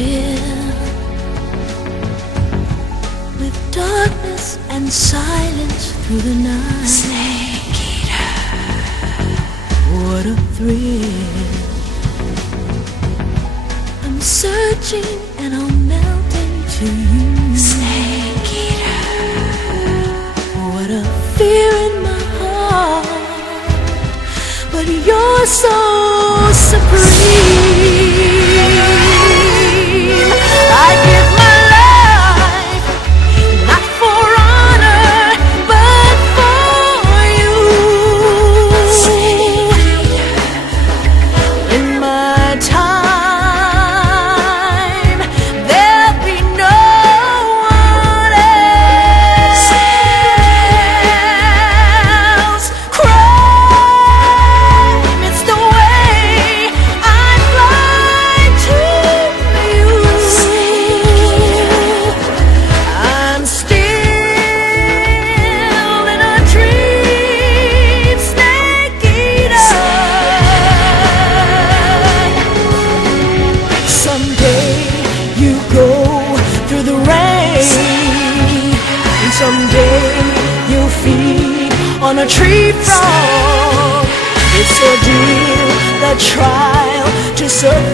thrill, with darkness and silence through the night. Snake eater. What a thrill. I'm searching and I'm melting to you. Snake eater. What a fear in my heart, but you're so supreme. I give my life, not for honor, but for you. In my time, there'll be no one else. Crime, it's the way I fly to you. I'm still in a dream, snake eater. Someday you go through the rain, and someday you'll feed on a tree frog. It's ordeal, the trial to survive.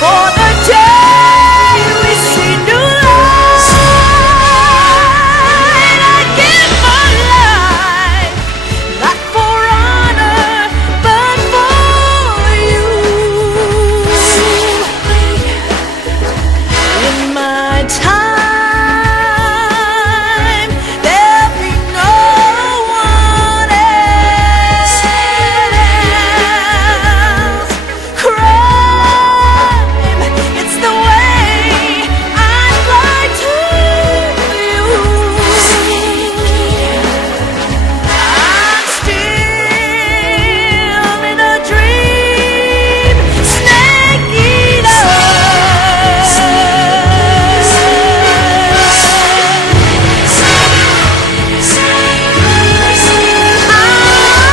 For the day we see new light, I give my life, not for honor, but for you. In my time, there'll be no one else. Crime, it's the way I fly to you. I'm still in a dream, snake eater.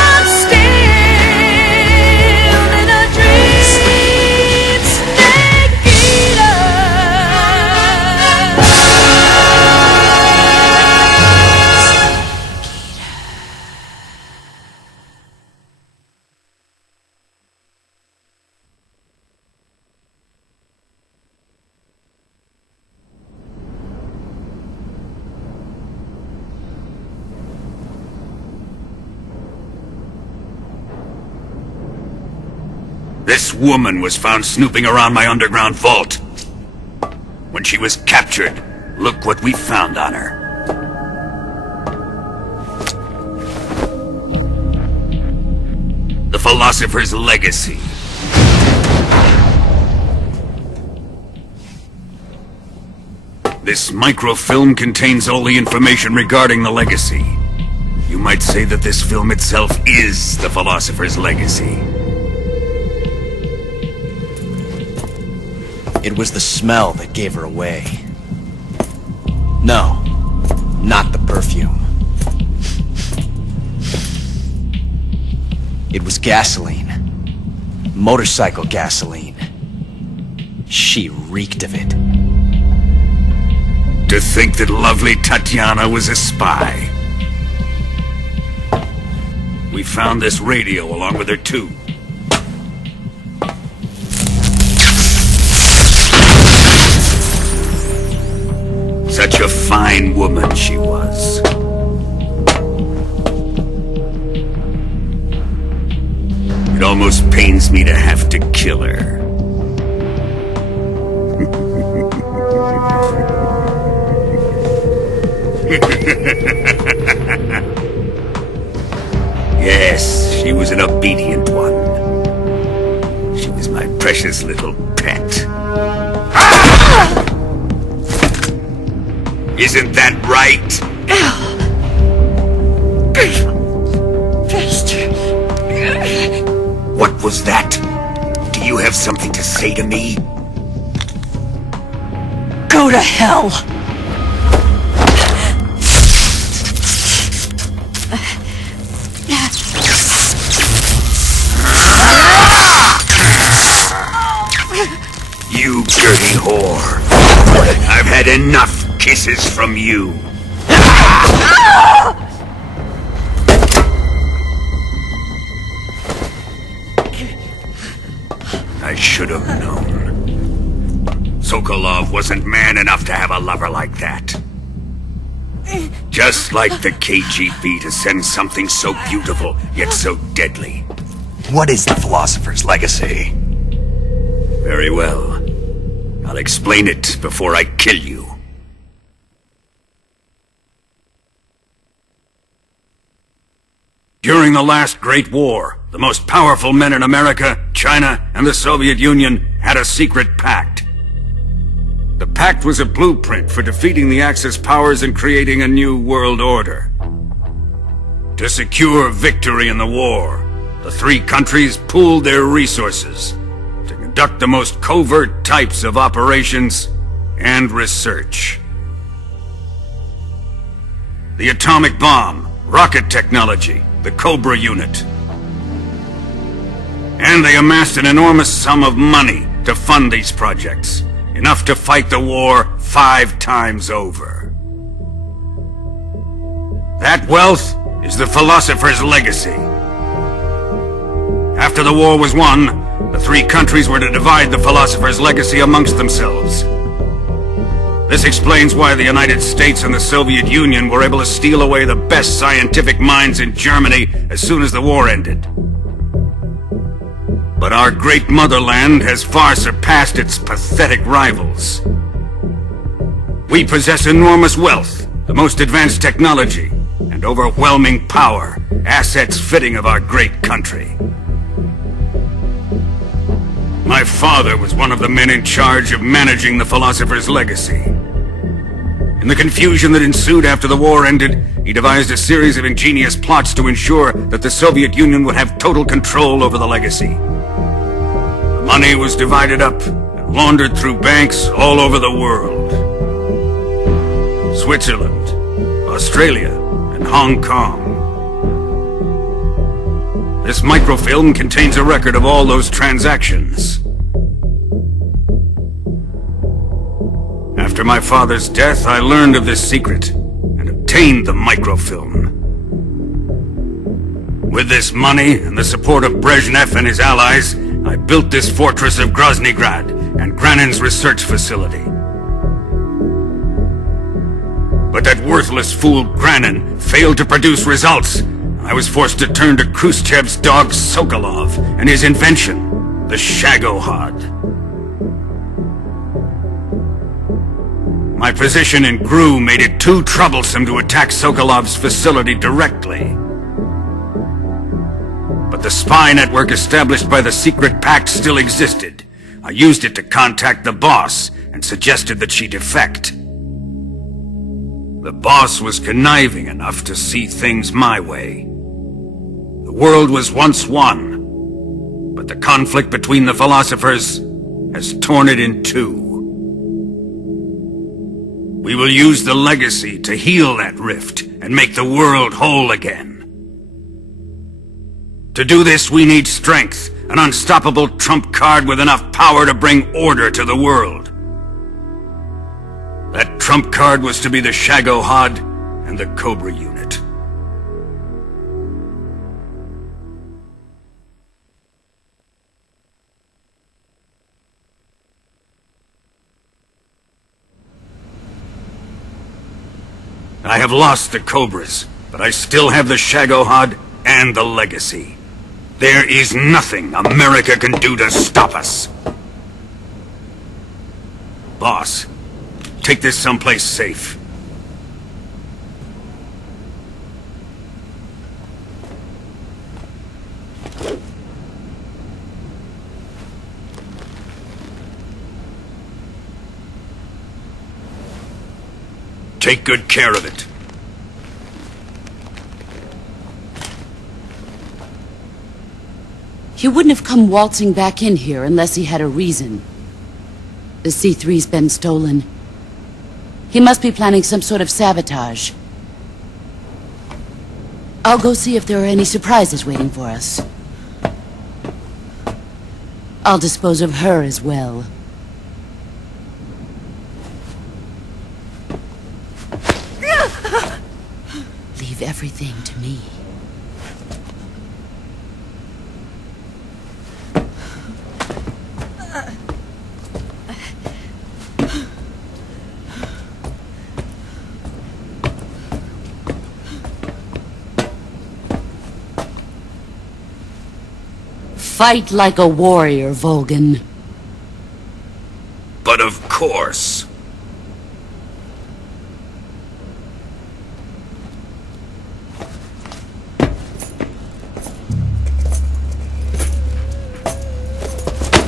I'm still in a dream, snake eater. This woman was found snooping around my underground vault. When she was captured, look what we found on her. The Philosopher's Legacy. This microfilm contains all the information regarding the Legacy. You might say that this film itself is the Philosopher's Legacy. It was the smell that gave her away. No, not the perfume. It was gasoline. Motorcycle gasoline. She reeked of it. To think that lovely Tatiana was a spy. We found this radio along with her too. Such a fine woman she was. It almost pains me to have to kill her. Yes, she was an obedient one. She was my precious little pet. Ah! Isn't that right? What was that? Do you have something to say to me? Go to hell! You dirty whore. I've had enough kisses from you. I should have known. Sokolov wasn't man enough to have a lover like that. Just like the KGB to send something so beautiful, yet so deadly. What is the Philosopher's Legacy? Very well. I'll explain it before I kill you. During the last Great War, the most powerful men in America, China, and the Soviet Union had a secret pact. The pact was a blueprint for defeating the Axis powers and creating a new world order. To secure victory in the war, the three countries pooled their resources to conduct the most covert types of operations and research. The atomic bomb, rocket technology, the Cobra unit. And they amassed an enormous sum of money to fund these projects, enough to fight the war 5 times over. That wealth is the Philosopher's Legacy. After the war was won, the three countries were to divide the Philosopher's Legacy amongst themselves. This explains why the United States and the Soviet Union were able to steal away the best scientific minds in Germany as soon as the war ended. But our great motherland has far surpassed its pathetic rivals. We possess enormous wealth, the most advanced technology, and overwhelming power, assets fitting of our great country. My father was one of the men in charge of managing the Philosopher's Legacy. In the confusion that ensued after the war ended, he devised a series of ingenious plots to ensure that the Soviet Union would have total control over the legacy. The money was divided up and laundered through banks all over the world. Switzerland, Australia, and Hong Kong. This microfilm contains a record of all those transactions. After my father's death, I learned of this secret and obtained the microfilm. With this money and the support of Brezhnev and his allies, I built this fortress of Groznygrad and Granin's research facility. But that worthless fool Granin failed to produce results. I was forced to turn to Khrushchev's dog Sokolov and his invention, the Shagohod. My position in GRU made it too troublesome to attack Sokolov's facility directly. But the spy network established by the secret pact still existed. I used it to contact the boss and suggested that she defect. The boss was conniving enough to see things my way. The world was once one, but the conflict between the philosophers has torn it in two. We will use the legacy to heal that rift and make the world whole again. To do this, we need strength, an unstoppable trump card with enough power to bring order to the world. That trump card was to be the Shagohod and the Cobra unit. I have lost the Cobras, but I still have the Shagohod and the legacy. There is nothing America can do to stop us. Boss, take this someplace safe. Take good care of it. He wouldn't have come waltzing back in here unless he had a reason. The C3's been stolen. He must be planning some sort of sabotage. I'll go see if there are any surprises waiting for us. I'll dispose of her as well. leave everything to me. Fight like a warrior, Volgin. But of course.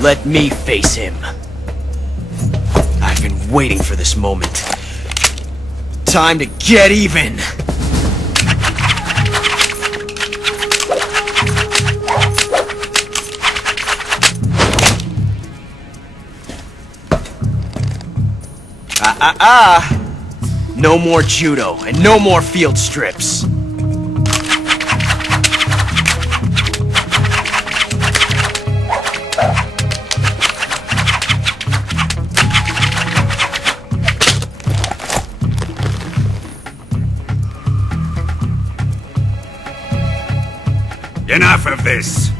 Let me face him. I've been waiting for this moment. Time to get even! No more judo, and no more field strips. Enough of this!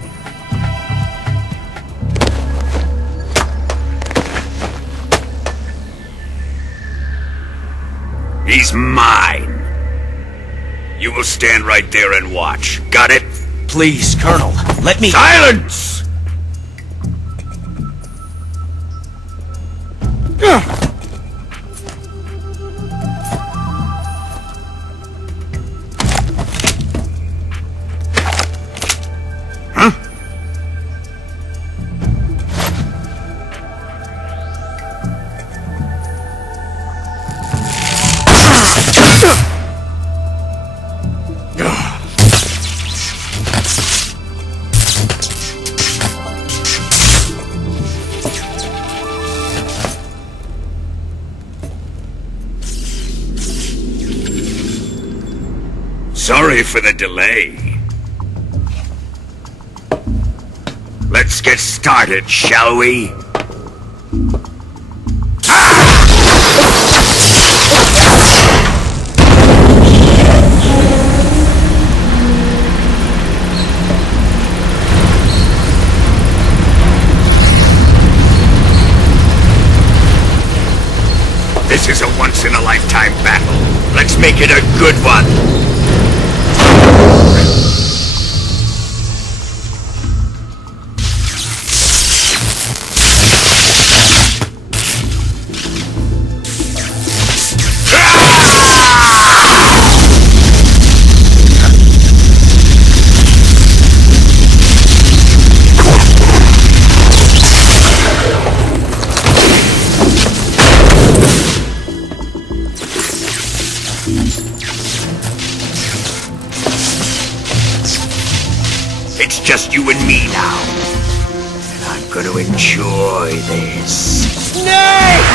He's mine! You will stand right there and watch. Got it? Please, Colonel, let me— Silence! Huh? Sorry for the delay. Let's get started, shall we? This is a once-in-a-lifetime battle. Let's make it a good one. It's just you and me now. And I'm gonna enjoy this. Snake!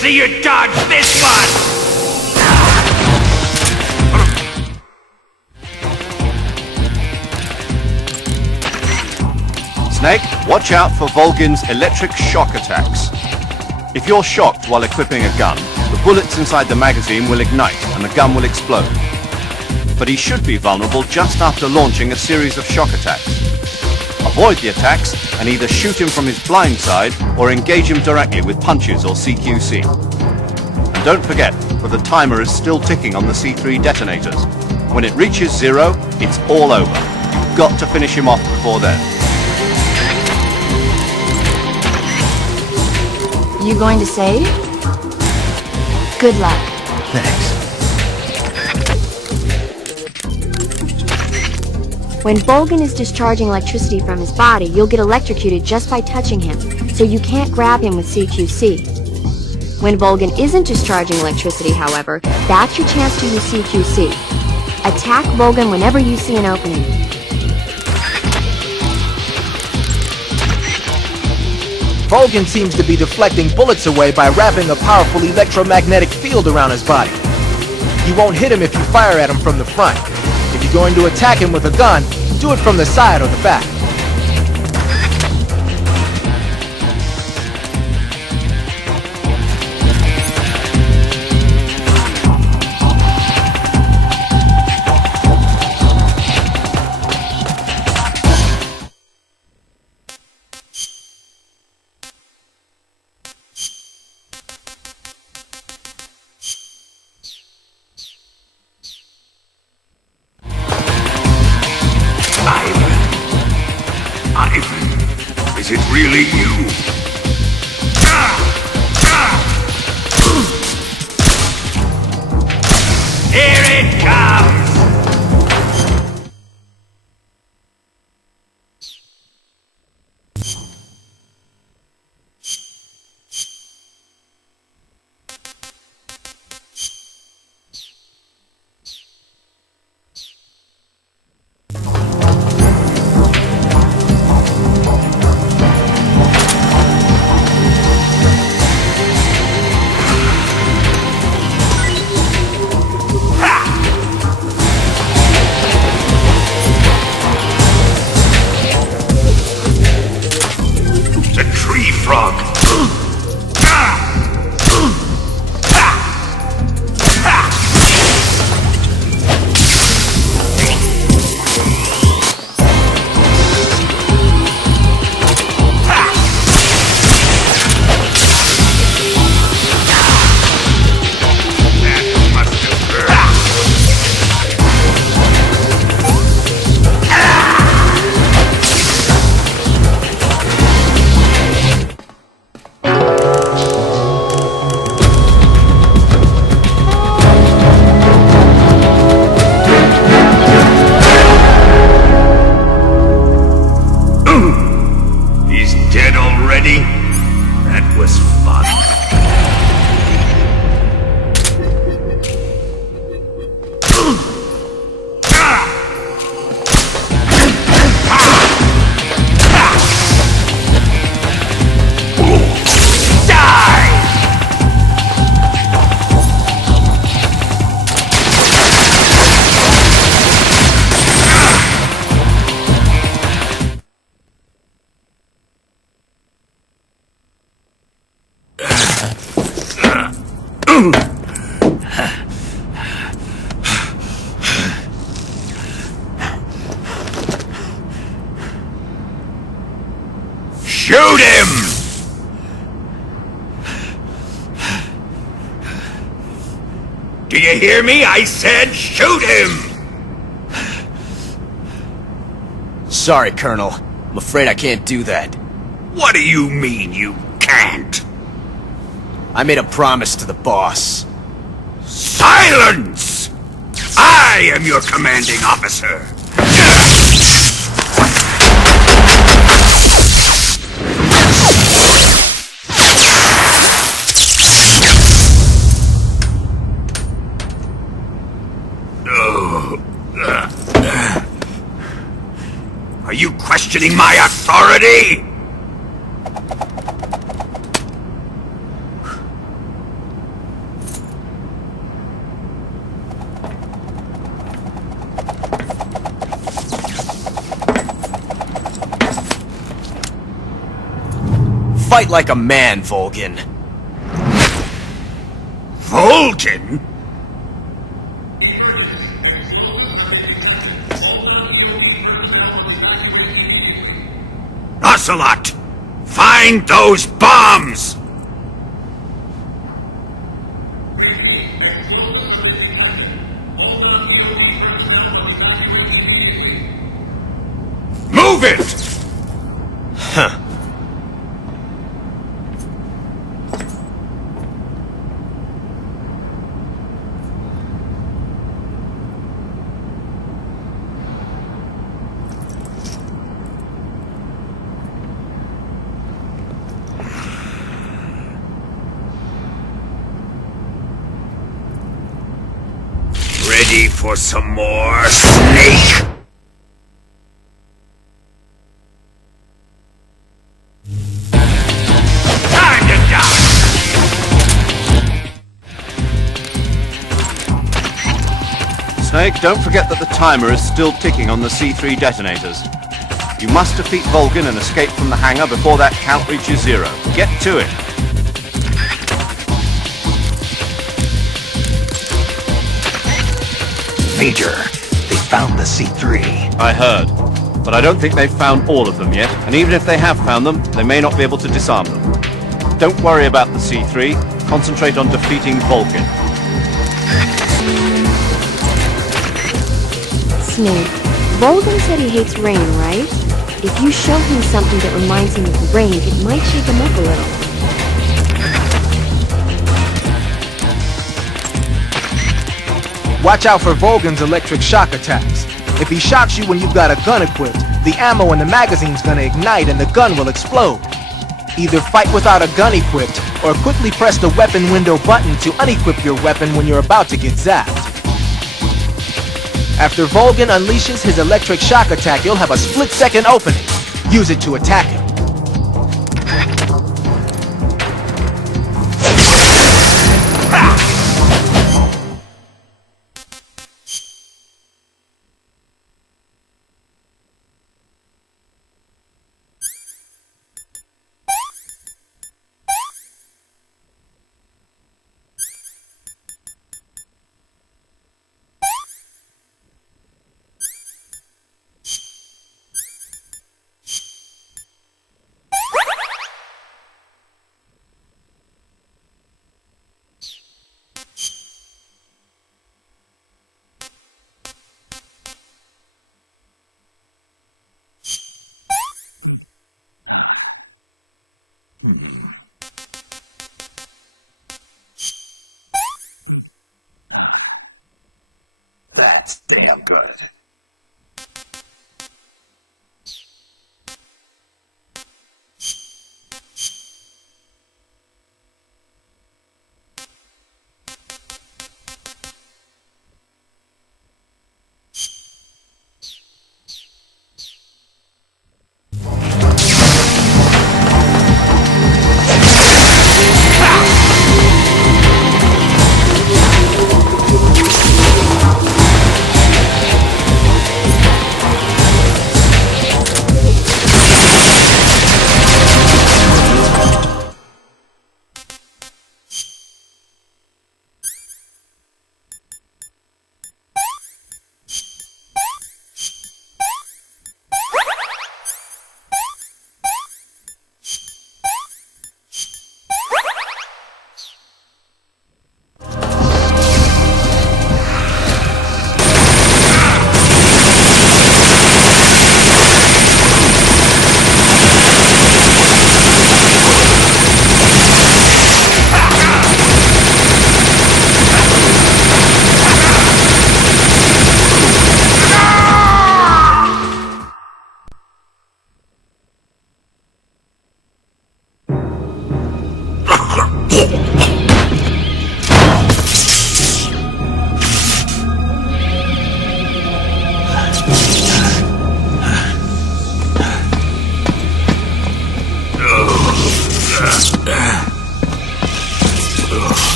See you dodge this one! Snake, watch out for Volgin's electric shock attacks. If you're shocked while equipping a gun, the bullets inside the magazine will ignite and the gun will explode. But he should be vulnerable just after launching a series of shock attacks. Avoid the attacks and either shoot him from his blind side or engage him directly with punches or CQC. And don't forget that the timer is still ticking on the C3 detonators. When it reaches 0, it's all over. You've got to finish him off before then. You going to save? Good luck. Thanks. When Volgin is discharging electricity from his body, you'll get electrocuted just by touching him, so you can't grab him with CQC. When Volgin isn't discharging electricity, however, that's your chance to use CQC. Attack Volgin whenever you see an opening. Volgin seems to be deflecting bullets away by wrapping a powerful electromagnetic field around his body. You won't hit him if you fire at him from the front. If you're going to attack him with a gun, do it from the side or the back. Is it really you? Here it comes! Shoot him! Do you hear me? I said shoot him! Sorry, Colonel. I'm afraid I can't do that. What do you mean you can't? I made a promise to the boss. Silence! I am your commanding officer. Are you questioning my authority? Fight like a man, Volgin. Volgin? Ocelot! Find those bombs! Move it! Huh. Ready for some more, Snake? Time to die! Snake, don't forget that the timer is still ticking on the C3 detonators. You must defeat Volgin and escape from the hangar before that count reaches 0. Get to it! Major, they found the C3. I heard. But I don't think they've found all of them yet, and even if they have found them, they may not be able to disarm them. Don't worry about the C3. Concentrate on defeating Volgin. Snake, Volgin said he hates rain, right? If you show him something that reminds him of rain, it might shake him up a little. Watch out for Volgin's electric shock attacks. If he shocks you when you've got a gun equipped, the ammo in the magazine's gonna ignite and the gun will explode. Either fight without a gun equipped, or quickly press the weapon window button to unequip your weapon when you're about to get zapped. After Volgin unleashes his electric shock attack, you'll have a split-second opening. Use it to attack him. That's damn good.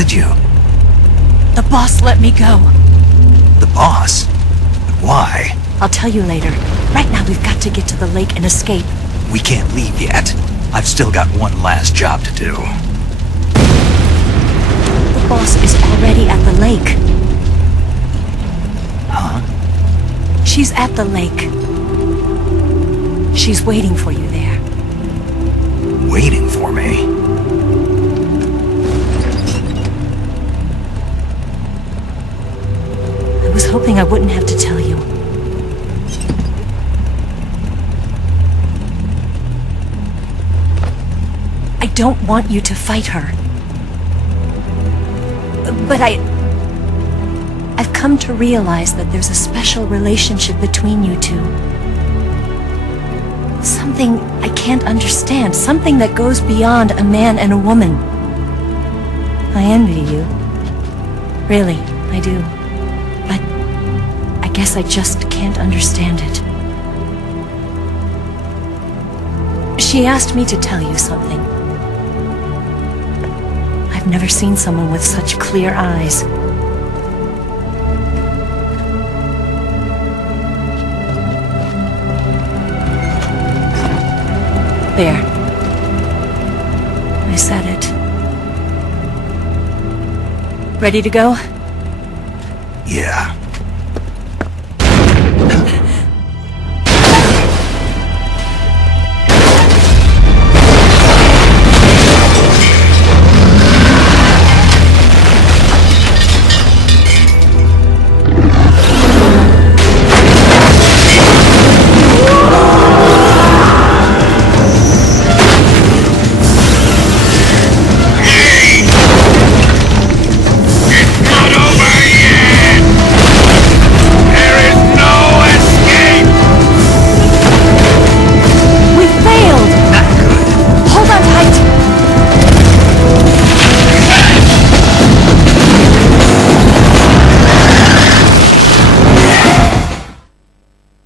did you? The boss let me go. The boss? Why? I'll tell you later. Right now we've got to get to the lake and escape. We can't leave yet. I've still got one last job to do. The boss is already at the lake. Huh? She's at the lake. She's waiting for you there. Waiting for me? I was hoping I wouldn't have to tell you. I don't want you to fight her. But I've come to realize that there's a special relationship between you two. Something I can't understand. Something that goes beyond a man and a woman. I envy you. Really, I do. But I guess I just can't understand it. She asked me to tell you something. I've never seen someone with such clear eyes. There. I said it. Ready to go? Yeah.